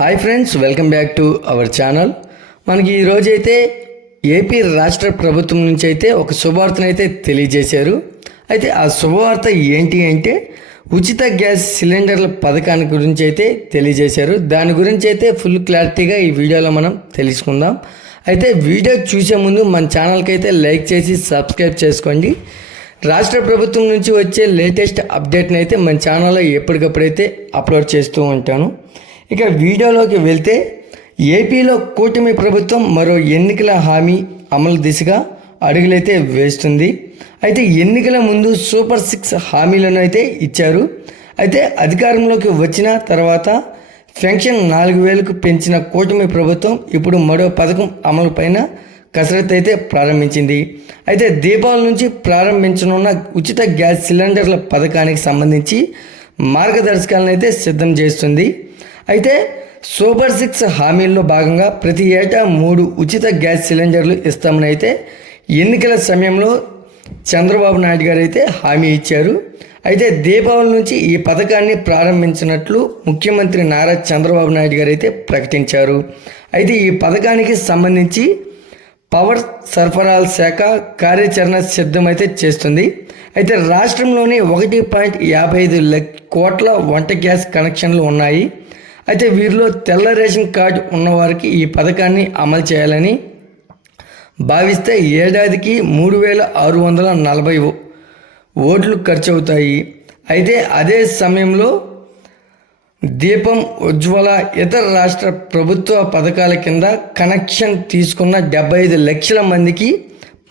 Hi friends, welcome back to our channel. మనకి ఈరోజు అయితే ఏపీ రాష్ట్ర ప్రభుత్వం నుంచి అయితే ఒక శుభవార్తను అయితే తెలియజేశారు. అయితే ఆ శుభవార్త ఏంటి అంటే ఉచిత గ్యాస్ సిలిండర్ల పథకాన్ని గురించి అయితే తెలియజేశారు. దాని గురించి అయితే ఫుల్ క్లారిటీగా ఈ వీడియోలో మనం తెలుసుకుందాం. అయితే వీడియో చూసే ముందు మన ఛానల్కి అయితే లైక్ చేసి సబ్స్క్రైబ్ చేసుకోండి. రాష్ట్ర ప్రభుత్వం నుంచి వచ్చే లేటెస్ట్ అప్డేట్ని అయితే మన ఛానల్లో ఎప్పటికప్పుడైతే అప్లోడ్ చేస్తూ ఉంటాను. ఇక వీడియోలోకి వెళ్తే ఏపీలో కూటమి ప్రభుత్వం మరో ఎన్నికల హామీ అమలు దిశగా అడుగులైతే వేస్తుంది. అయితే ఎన్నికల ముందు సూపర్ 6 హామీలను అయితే ఇచ్చారు. అయితే అధికారంలోకి వచ్చిన తర్వాత పెన్షన్ 4,000కు పెంచిన కూటమి ప్రభుత్వం ఇప్పుడు మరో పథకం అమలు పైన కసరత్తు అయితే ప్రారంభించింది. అయితే దీపావళి నుంచి ప్రారంభించనున్న ఉచిత గ్యాస్ సిలిండర్ల పథకానికి సంబంధించి మార్గదర్శకాలను అయితే సిద్ధం చేస్తుంది. అయితే సూపర్ 6 హామీల్లో భాగంగా ప్రతి ఏటా 3 ఉచిత గ్యాస్ సిలిండర్లు ఇస్తామని అయితే ఎన్నికల సమయంలో చంద్రబాబు నాయుడు గారు అయితే హామీ ఇచ్చారు. అయితే దీపావళి నుంచి ఈ పథకాన్ని ప్రారంభించినట్లు ముఖ్యమంత్రి నారా చంద్రబాబు నాయుడు గారు అయితే ప్రకటించారు. అయితే ఈ పథకానికి సంబంధించి పవర్ సరఫరాల శాఖ కార్యాచరణ సిద్ధమైతే చేస్తుంది. అయితే రాష్ట్రంలోని 1.55 కోట్ల వంట గ్యాస్ కనెక్షన్లు ఉన్నాయి. అయితే వీరిలో తెల్ల రేషన్ కార్డు ఉన్నవారికి ఈ పథకాన్ని అమలు చేయాలని భావిస్తే ఏడాదికి 3,640 ఓట్లు ఖర్చు అవుతాయి. అయితే అదే సమయంలో దీపం, ఉజ్వల, ఇతర రాష్ట్ర ప్రభుత్వ పథకాల కింద కనెక్షన్ తీసుకున్న 75 లక్షల మందికి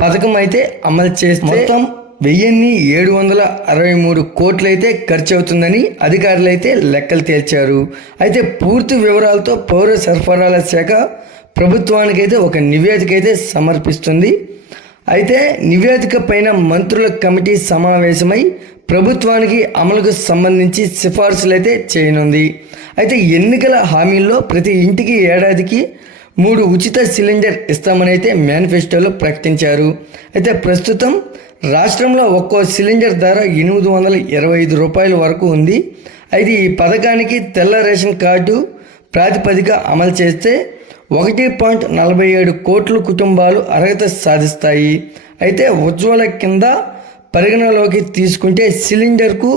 పథకం అయితే అమలు చేస్తే మొత్తం 1,763 కోట్లయితే ఖర్చు అవుతుందని అధికారులు అయితే లెక్కలు తేల్చారు. అయితే పూర్తి వివరాలతో పౌర సరఫరాల శాఖ ప్రభుత్వానికి అయితే ఒక నివేదిక అయితే సమర్పిస్తుంది. అయితే నివేదిక పైన మంత్రుల కమిటీ సమావేశమై ప్రభుత్వానికి అమలుకు సంబంధించి సిఫార్సులు అయితే చేయనుంది. అయితే ఎన్నికల హామీల్లో ప్రతి ఇంటికి ఏడాదికి 3 ఉచిత సిలిండర్ ఇస్తామని అయితే మేనిఫెస్టోలో ప్రకటించారు. అయితే ప్రస్తుతం రాష్ట్రంలో ఒక్కో సిలిండర్ ధర 825 రూపాయల వరకు ఉంది. అయితే ఈ పథకానికి తెల్ల రేషన్ కార్డు ప్రాతిపదిక అమలు చేస్తే 1.47 కోట్ల కుటుంబాలు అర్హత సాధిస్తాయి. అయితే ఉజ్వల కింద పరిగణలోకి తీసుకుంటే సిలిండర్కు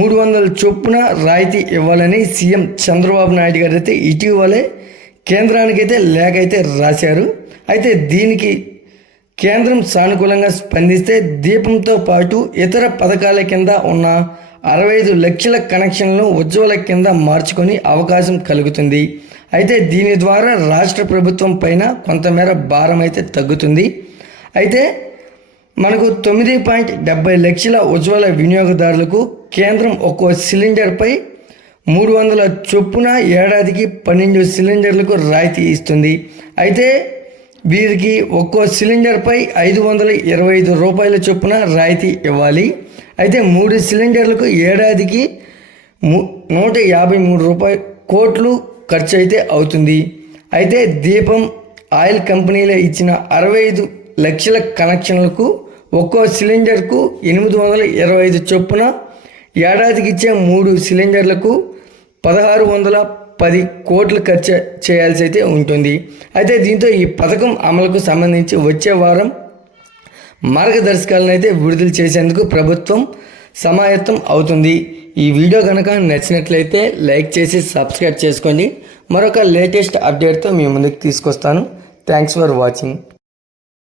300 చొప్పున రాయితీ ఇవ్వాలని సీఎం చంద్రబాబు నాయుడు గారు అయితే ఇటీవలే కేంద్రానికైతే లేఖ అయితే రాశారు. అయితే దీనికి కేంద్రం సానుకూలంగా స్పందిస్తే దీపంతో పాటు ఇతర పథకాల కింద ఉన్న 65 లక్షల కనెక్షన్లను ఉజ్వల కింద మార్చుకొని అవకాశం కలుగుతుంది. అయితే దీని ద్వారా రాష్ట్ర ప్రభుత్వం పైన కొంతమేర భారం అయితే తగ్గుతుంది. అయితే మనకు 9.70 లక్షల ఉజ్వల వినియోగదారులకు కేంద్రం ఒక్కో సిలిండర్పై 300 చొప్పున ఏడాదికి 12 సిలిండర్లకు రాయితీ ఇస్తుంది. అయితే వీరికి ఒక్కో సిలిండర్పై 525 రూపాయల చొప్పున రాయితీ ఇవ్వాలి. అయితే 3 సిలిండర్లకు ఏడాదికి 153 కోట్లు ఖర్చు అయితే అవుతుంది. అయితే దీపం ఆయిల్ కంపెనీలో ఇచ్చిన 65 లక్షల కనెక్షన్లకు ఒక్కో సిలిండర్కు 825 చొప్పున ఏడాదికి ఇచ్చే 3 సిలిండర్లకు 1,610 కోట్లు ఖర్చు చేయాల్సి అయితే ఉంటుంది. అయితే దీంతో ఈ పథకం అమలుకు సంబంధించి వచ్చే వారం మార్గదర్శకాలను అయితే విడుదల చేసేందుకు ప్రభుత్వం సమాయత్తం అవుతుంది. ఈ వీడియో కనుక నచ్చినట్లయితే లైక్ చేసి సబ్స్క్రైబ్ చేసుకోండి. మరొక లేటెస్ట్ అప్డేట్తో మీ ముందుకు తీసుకొస్తాను. Thanks for watching.